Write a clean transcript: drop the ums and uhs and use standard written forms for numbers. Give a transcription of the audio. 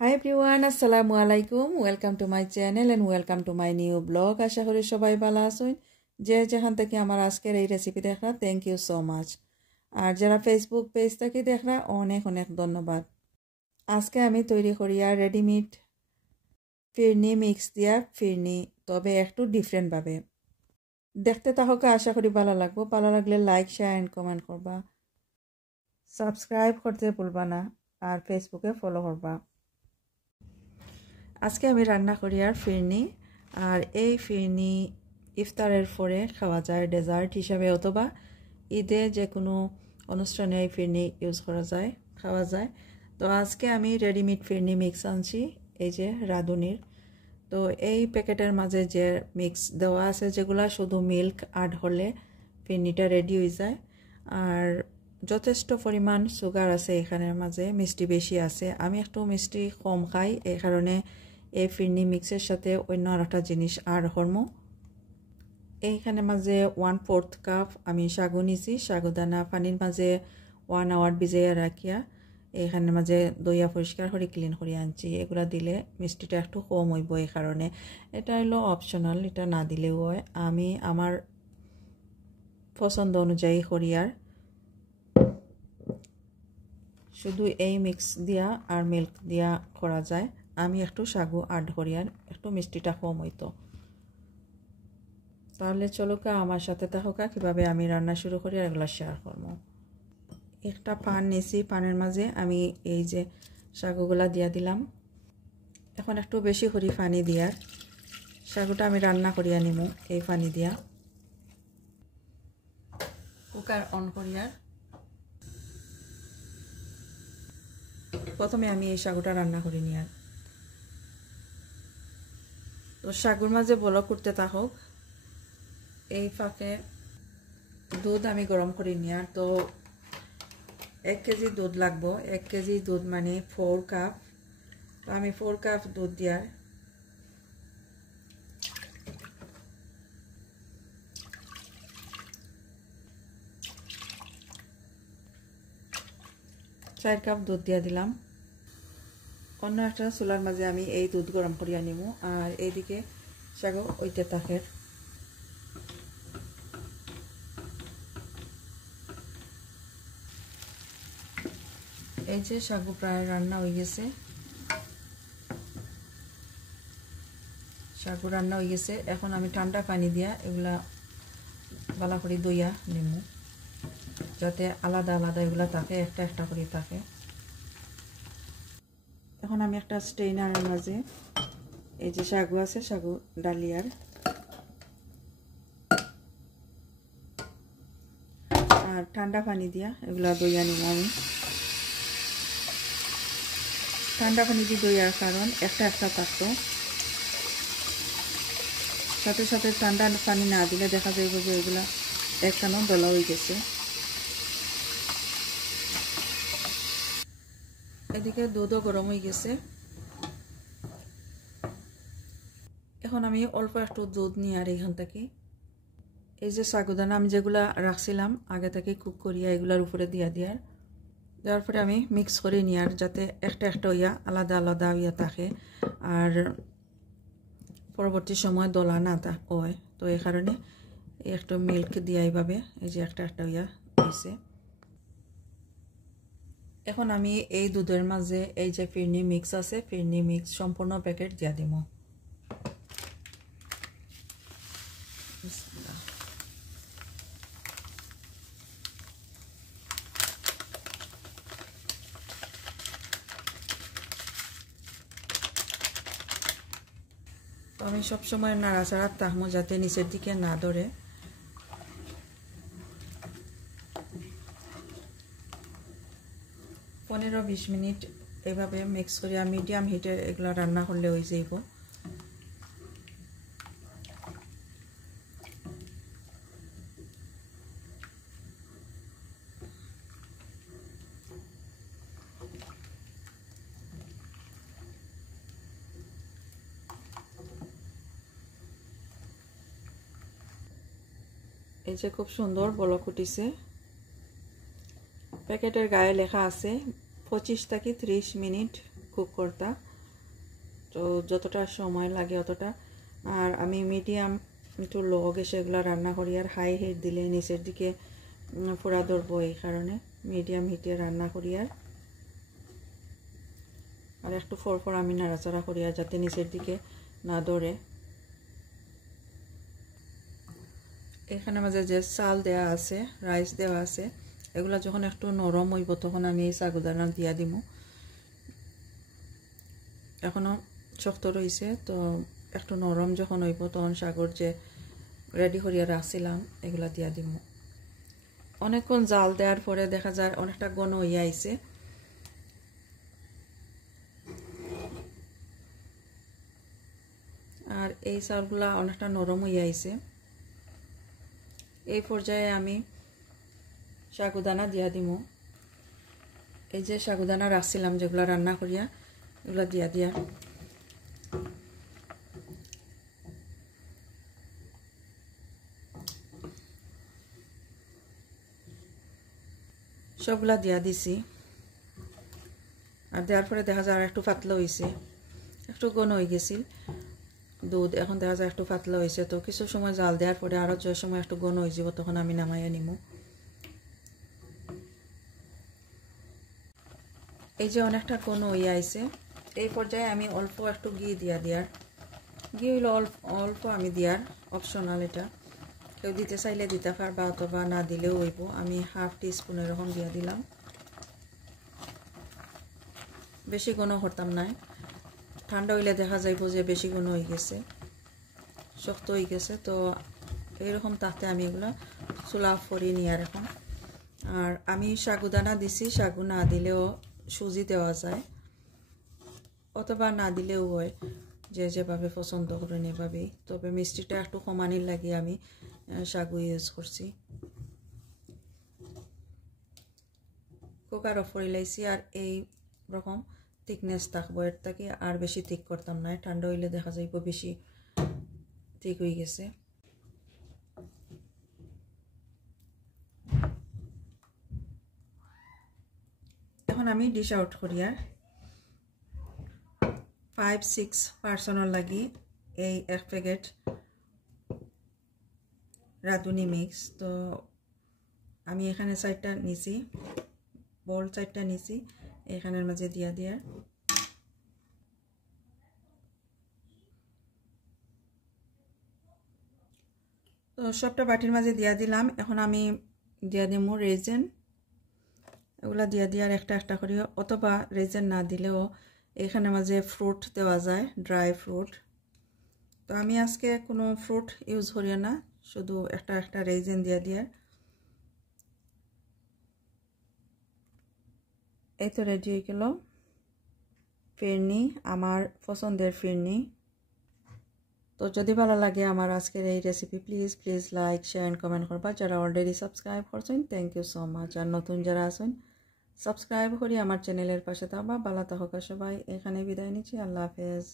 Hi everyone, assalamu alaikum. Welcome to my channel and welcome to my new blog. আশা করি সবাই ভালো আছেন। যে যেখান থেকে আমার আজকের এই রেসিপি দেখরা থ্যাংক ইউ সো মাচ। আর যারা ফেসবুক পেজ থেকে দেখরা অনেক অনেক ধন্যবাদ। আজকে আমি তৈরি করি আর রেডিমেড ফিরনি মিক্স দিয়া ফিরনি, তবে একটু ডিফারেন্ট ভাবে। দেখতে তাহলে আশা করি ভালো লাগবে। ভালো লাগলে লাইক শেয়ার এন্ড কমেন্ট করবা, সাবস্ক্রাইব করতে ভুলবা না, আর ফেসবুকে ফলো করবা। আজকে আমি রান্না করি আর ফিরনি, আর এই ফিরনি ইফতারের পরে খাওয়া যায় ডেজার্ট হিসাবে, অথবা ঈদে যে কোনো অনুষ্ঠানে এই ফিরনি ইউজ করা যায়, খাওয়া যায়। তো আজকে আমি রেডিমেড ফিরনি মিক্স আনছি, এই যে রাঁধুনির। তো এই প্যাকেটের মাঝে যে মিক্স দেওয়া আছে, যেগুলা শুধু মিল্ক অ্যাড হলে ফিরনিটা রেডি হয়ে যায়। আর যথেষ্ট পরিমাণ সুগার আছে এখানের মাঝে, মিষ্টি বেশি আছে। আমি একটু মিষ্টি কম খাই, এই কারণে এই ফিরনি মিক্সের সাথে অন্য আরেকটা জিনিস অ্যাড করবো। এইখানে মাঝে 1/4 কাপ আমি সাগু নিছি। সাগুদানা পানির মাঝে 1 আওয়ার ভিজাইয়া রাখিয়া এইখানে মাঝে দইয়া পরিষ্কার করে ক্লিন করে আনছি। এগুলা দিলে মিষ্টিটা একটু কম হইব, এই কারণে। এটা হলো অপশনাল, এটা না দিলেও হয়। আমি আমার পছন্দ অনুযায়ী করি। আর শুধু এই মিক্স দিয়া আর মিল্ক দিয়া করা যায়। আমি একটু সাগু অ্যাড করি আর একটু মিষ্টিটা কম হইতো। তাহলে চলো আমার সাথে থাকা কীভাবে আমি রান্না শুরু করি আর এগুলো শেয়ার করবো। একটা পান নিয়েছি, পানের মাঝে আমি এই যে সাগুগুলা দিয়া দিলাম। এখন একটু বেশি করি পানি দিয়ার, সাগুটা আমি রান্না করিয়া নিব এই পানি দিয়া। কুকার অন করিয়ার প্রথমে আমি এই সাগুটা রান্না করি নিয়ার। তো সাগুর মাঝে বলক করতে থাকুক, এই ফাঁকে দুধ আমি গরম করি নিয়ার। তো 1 কেজি দুধ লাগবো। 1 কেজি দুধ মানে 4 কাপ। তো আমি 4 কাপ দুধ দিয়ার 4 কাপ দুধ দিয়া দিলাম। অন্য একটা চুলার মাঝে আমি এই দুধ গরম করিয়া নিব, আর এইদিকে সাগু ওইতে থাকে। এই যে সাগু প্রায় রান্না হয়ে গেছে, সাগু রান্না হয়ে গেছে। এখন আমি ঠান্ডা পানি দিয়া এগুলা ভালো করে দইয়া নিব, যাতে আলাদা আলাদা এগুলা থাকে, একটা একটা করে থাকে। এখন আমি একটা স্ট্রেনারের মাঝে এই যে সাগু আছে, সাগু ডালিয়ার আর ঠান্ডা পানি দিয়া এগুলা দইয়া নিব আমি। ঠান্ডা পানি দিয়ে দইয়ার কারণ একটা একটা থাকতো, সাথে সাথে ঠান্ডা পানি না দিলে দেখা যাবে যে এগুলা একখানো দলা হয়ে গেছে। এদিকে দুধও গরম হয়ে গেছে। এখন আমি অল্প একটু দুধ নিয়ে আর এখান থেকে এই যে সাগুদানা আমি যেগুলা রাখছিলাম আগে থেকে কুক করিয়া এগুলার উপরে দিয়া দিয়ার, দেওয়ার পরে আমি মিক্স করে নিয়ার, যাতে একটা একটা হইয়া আলাদা আলাদা হইয়া থাকে আর পরবর্তী সময় দলা না হয়। তো এই কারণে একটু মিল্ক দিয়া এইভাবে এই যে একটা একটা হইয়া হয়েছে। এখন আমি এই দুধের মাঝে এই যে ফিরনি মিক্স আছে, ফিরনি মিক্স সম্পূর্ণ প্যাকেট দিয়া দিব। তো আমি সবসময় নাড়াচাড়া থাকবো যাতে নিচের দিকে না ধরে। পনেরো 20 মিনিট এভাবে মিক্স করিয়া মিডিয়াম হিটে এগুলো রান্না করলে হয়ে যাইব। এই যে খুব সুন্দর বলক উঠিছে। প্যাকেটের গায়ে লেখা আছে 25 থেকে 30 মিনিট কুক করতা, তো যতটা সময় লাগে অতটা। আর আমি মিডিয়াম একটু লো গ্যাসে এগুলো রান্না করি, আর হাই হিট দিলে নিচের দিকে পোড়া ধরবো, এই কারণে মিডিয়াম হিটে রান্না করি। আর একটু ফরফর আমি নাড়াচাড়া করি আর যাতে নিচের দিকে না ধরে। এখানে মাঝে যে চাল দেওয়া আছে, রাইস দেওয়া আছে, এগুলো যখন একটু নরম হইব তখন আমি এই সাগুদানা দিয়া দিব। এখনও শক্ত রয়েছে, তো একটু নরম যখন হইব তখন সাগর যে রেডি করিয়া রাখছিলাম এগুলা দিয়া দিব। অনেকক্ষণ জাল দেওয়ার পরে দেখা যায় অনেকটা ঘন হইয়া আইছে। আর এই চাউলগুলা অনেকটা নরম হইয়া আইছে। এই পর্যায়ে আমি সাগুদানা দিয়া দিব। এই যে সাগুদানা রাখছিলাম যেগুলো রান্না করিয়া, এগুলো দিয়া দিয়া সবগুলা দিয়া দিছি। আর দেওয়ার পরে দেখা যায় আর একটু পাতলা হয়েছে, একটু ঘন হয়ে গেছিল দুধ, এখন দেখা যায় একটু পাতলা হয়েছে। তো কিছু সময় জাল দেওয়ার পরে আরও যে সময় একটু ঘন হয়ে যাব তখন আমি নামাইয়া নিব। এই যে অনেকটা ঘন হয়ে আইছে, এই পর্যায়ে আমি অল্প একটু ঘি দিয়া দিয়ার, ঘি হইলো অল্প আমি দিয়ার অপশনাল, এটা কেউ দিতে চাইলে দিতে পারবা অথবা না দিলেও হইব। আমি হাফ টিস্পুন এরকম দিয়া দিলাম, বেশি ঘন করতাম না। ঠান্ডা হইলে দেখা যাইব যে বেশি ঘন হয়ে গেছে, শক্ত হয়ে গেছে। তো এইরকম তাতে আমি এগুলো চুলা ফরি নিয়ে রাখুন। আর আমি সাগুদানা দিছি, সাগু না দিলেও সুজি দেওয়া যায় অথবা না দিলেও হয়, যে যেভাবে পছন্দ করেন এভাবেই। তবে মিষ্টিটা একটু কমানির লাগে আমি সাগু ইউজ করছি। কুকার অফ করে লাইছি, আর এই রকম থিকনেস থাকবো, এর থেকে আর বেশি থিক করতাম না। ঠান্ডা হইলে দেখা যাইব বেশি থিক হয়ে গেছে। এখন আমি ডিশ আউট করি। আর 5-6 পার্সনের লাগি এই এক প্যাকেট রাঁধুনি মিক্স। তো আমি এখানে 4টা নিছি, বল 4টা নিছি, এখানের মাঝে দিয়া দিয়া তো সবটা বাটির মাঝে দিয়া দিলাম। এখন আমি দিয়া দিব রেজেন, এগুলা দিয়া দিয়ার একটা একটা করি, অথবা রেজেন না দিলেও এখানে মাঝে ফ্রুট দেওয়া যায়, ড্রাই ফ্রুট। তো আমি আজকে কোনো ফ্রুট ইউজ করি না, শুধু একটা একটা রেজেন দিয়া দিয়ার। এই তো রেডি হয়ে গেল ফিরনি, আমার পছন্দের ফিরনি। তো যদি ভালো লাগে আমার আজকের এই recipe, please like share and comment করবা। যারা অলরেডি সাবস্ক্রাইব করছেন থ্যাংক ইউ সো মাচ, আর নতুন যারা আছেন সাবস্ক্রাইব করি আমার চ্যানেলের পাশে থাকবা। ভালো থাকা সবাই, এখানে বিদায় নিচ্ছি, আল্লাহ হাফেজ।